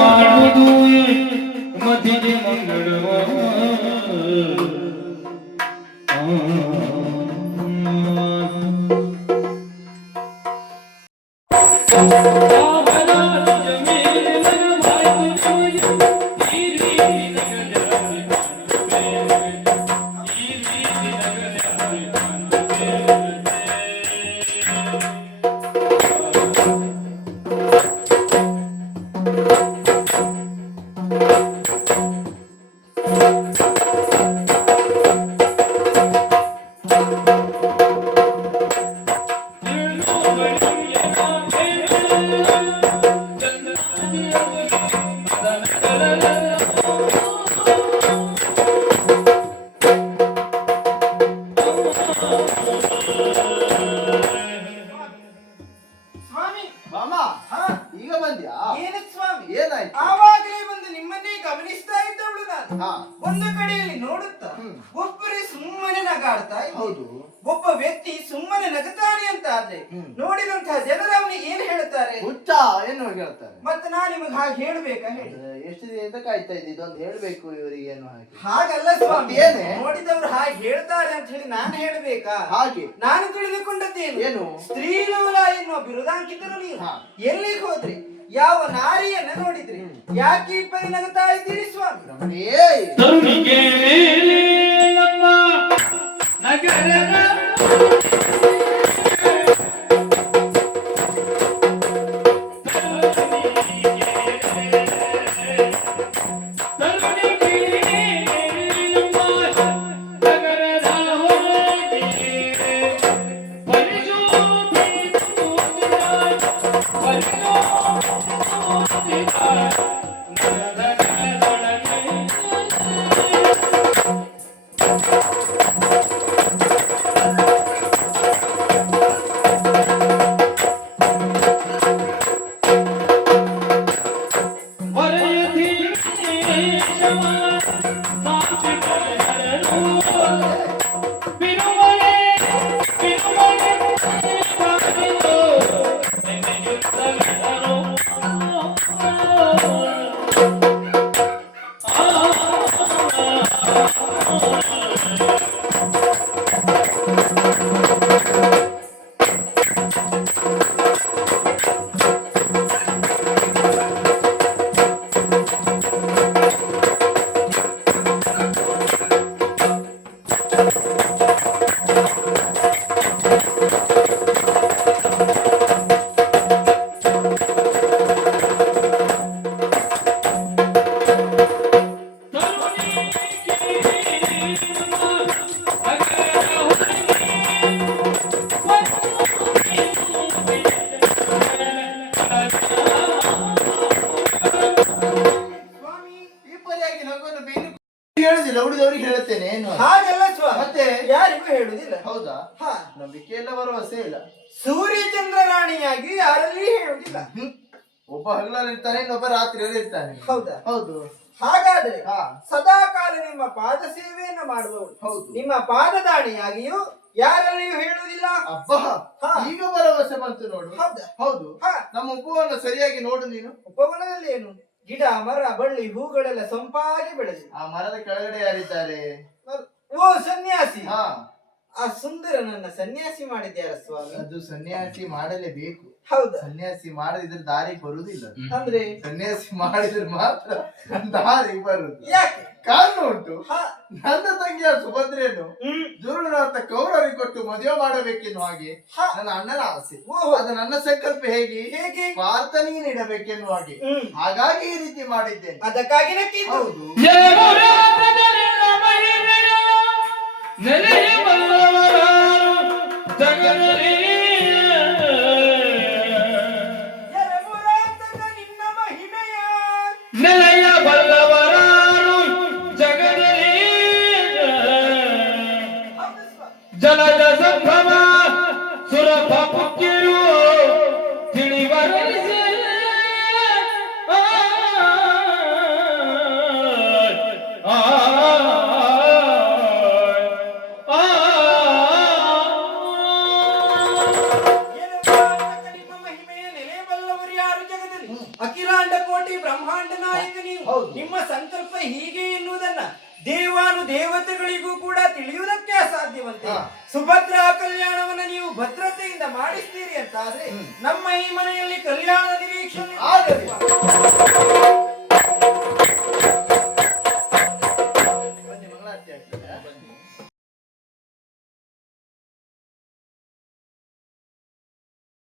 ಮಾಡುವುದು ಮತಿಗೆ ಮಂಗಳವ ಒಂದು ಕಡೆಯಲ್ಲಿ ನೋಡುತ್ತಾ ಒಬ್ಬರೇ ಸುಮ್ಮನೆ ನಗಾಡ್ತಾ ಹೌದು ಒಬ್ಬ ವ್ಯಕ್ತಿ ಸುಮ್ಮನೆ ನಗುತ್ತಾನೆ ಅಂತ ಆದ್ರೆ ನೋಡಿದಂತಹ ಜನರು ಅವನಿಗೆ ಏನ್ ಹೇಳ್ತಾರೆ ಹುಚ್ಚ ಏನು ಹೇಳ್ತಾರೆ ಮತ್ತೆ ನಾನ್ ನಿಮಗೆ ಹಾಗೆ ಹೇಳ್ಬೇಕಾ ಹೇಳಿ ಎಷ್ಟು ದಿನದಿಂದ ಕಾಯ್ತಾ ಇದ್ದಿ ಇದೊಂದು ಹೇಳ್ಬೇಕು ಇವರಿಗೆ ಏನು ಹಾಗಲ್ಲ ಸ್ವಾಮಿ ನೋಡಿದವ್ರು ಹಾಗೆ ಹೇಳ್ತಾರೆ ಅಂತ ಹೇಳಿ ನಾನು ಹೇಳ್ಬೇಕಾ ಹಾಗೆ ನಾನು ತಿಳಿದುಕೊಂಡದ್ದೇನು ಏನು ಸ್ತ್ರೀಲೋಲ ಎನ್ನುವ ಬಿರುದಾಂಕಿತರು ನೀವು ಎಲ್ಲಿಗೆ ಹೋದ್ರಿ ಯಾವ ನಾರಿಯನ್ನ ನೋಡಿದ್ರಿ ಯಾಕೆ ಈ ಪರಿ ನಗುತ್ತಾ ಇದ್ದೀರಿ ಸ್ವಾಮಿ ತರುಣಿಗೆ ನಮ್ಮ ನಗರದ ಹೇಳುದಿಲ್ಲ ಉಳಿದವರಿಗೆ ಹೇಳುತ್ತೇನೆ ಹಾಗೆಲ್ಲ ಮತ್ತೆ ಯಾರಿಗೂ ಹೇಳುದಿಲ್ಲ ಹೌದಾ ನಂಬಿಕೆ ಎಲ್ಲ ಭರವಸೆ ಇಲ್ಲ ಸೂರ್ಯಚಂದ್ರ ರಾಣಿಯಾಗಿ ಯಾರಲ್ಲಿ ಹೇಳುದಿಲ್ಲ ಒಬ್ಬ ಹಗಲಲ್ಲಿ ಇರ್ತಾನೆ ಇನ್ನೊಬ್ಬ ರಾತ್ರಿಯಲ್ಲಿ ಇರ್ತಾನೆ ಹೌದಾ ಹೌದು ಹಾಗಾದ್ರೆ ಸದಾ ಕಾಲ ನಿಮ್ಮ ಪಾದ ಸೇವೆಯನ್ನ ಮಾಡುವವರು ಹೌದು ನಿಮ್ಮ ಪಾದದಾಣಿಯಾಗಿಯೂ ಯಾರಲ್ಲಿಯೂ ಹೇಳುವುದಿಲ್ಲ ಅಬ್ಬ ಈಗ ಭರವಸೆ ಬಂತು ನೋಡು ಹೌದಾ ಹೌದು ನಮ್ಮ ಉಪವನ ಸರಿಯಾಗಿ ನೋಡು ನೀನು ಉಪವನದಲ್ಲಿ ಏನು ಗಿಡ ಮರ ಬಳ್ಳಿ ಹೂಗಳೆಲ್ಲ ಸೊಂಪಾಗಿ ಬೆಳೆದಿದೆ ಆ ಮರದ ಕೆಳಗಡೆ ಯಾರಿದ್ದಾರೆ ಓ ಸನ್ಯಾಸಿ ಆ ಸುಂದರನನ್ನ ಸನ್ಯಾಸಿ ಮಾಡಿದ್ಯಾರ ಸ್ವಾಮಿ ಅದು ಸನ್ಯಾಸಿ ಮಾಡಲೇಬೇಕು ಹೌದಾ ಸನ್ಯಾಸಿ ಮಾಡದಿದ್ರೆ ದಾರಿ ಬರುವುದಿಲ್ಲ ಅಂದ್ರೆ ಸನ್ಯಾಸಿ ಮಾಡಿದ್ರೆ ಮಾತ್ರ ದಾರಿ ಬರುದು ಯಾಕೆ ಕಾರಣ ಉಂಟು ನನ್ನ ತಂಗಿಯ ಸುಭದ್ರೆಯನ್ನು ದುರುಳನಾಥ ಕೌರವರಿಗೆ ಕೊಟ್ಟು ಮದುವೆ ಮಾಡಬೇಕೆನ್ನುವ ಹಾಗೆ ನನ್ನ ಅಣ್ಣನ ಆಸೆ ಅದು ನನ್ನ ಸಂಕಲ್ಪ ಹೇಗೆ ಹೇಗೆ ಪ್ರಾರ್ಥನೆಗೆ ನೀಡಬೇಕೆನ್ನುವ ಹಾಗೆ ಹಾಗಾಗಿ ಈ ರೀತಿ ಮಾಡಿದ್ದೇನೆ ಅದಕ್ಕಾಗಿ ಹೌದು ನೆಲೆಯ ಬಲ್ಲವರಾರು ಜಗದಲ್ಲಿ ಜಲದ ಸಂಭ್ರಮ ಸುರಭ ಪುಕ್ಕಿರು ತಿಳಿವರಿಸಿ ಅಖಿಲಾಂಡ ಕೋಟಿ ಬ್ರಹ್ಮಾಂಡ ನಾಯಕ ನೀವು. ಹೌದು. ನಿಮ್ಮ ಸಂಕಲ್ಪ ಹೀಗೆ ಎನ್ನುವುದನ್ನ ದೇವಾನು ದೇವತೆಗಳಿಗೂ ಕೂಡ ತಿಳಿಯುವುದಕ್ಕೆ ಅಸಾಧ್ಯವಂತೆ. ಹಾ. ಸುಭದ್ರಾ ಕಲ್ಯಾಣವನ್ನ ನೀವು ಭದ್ರತೆಯಿಂದ ಮಾಡಿಸ್ತೀರಿ ಅಂತ ಆದ್ರೆ ನಮ್ಮ ಈ ಮನೆಯಲ್ಲಿ ಕಲ್ಯಾಣದ ನಿರೀಕ್ಷೆ ಆಗಲಿ.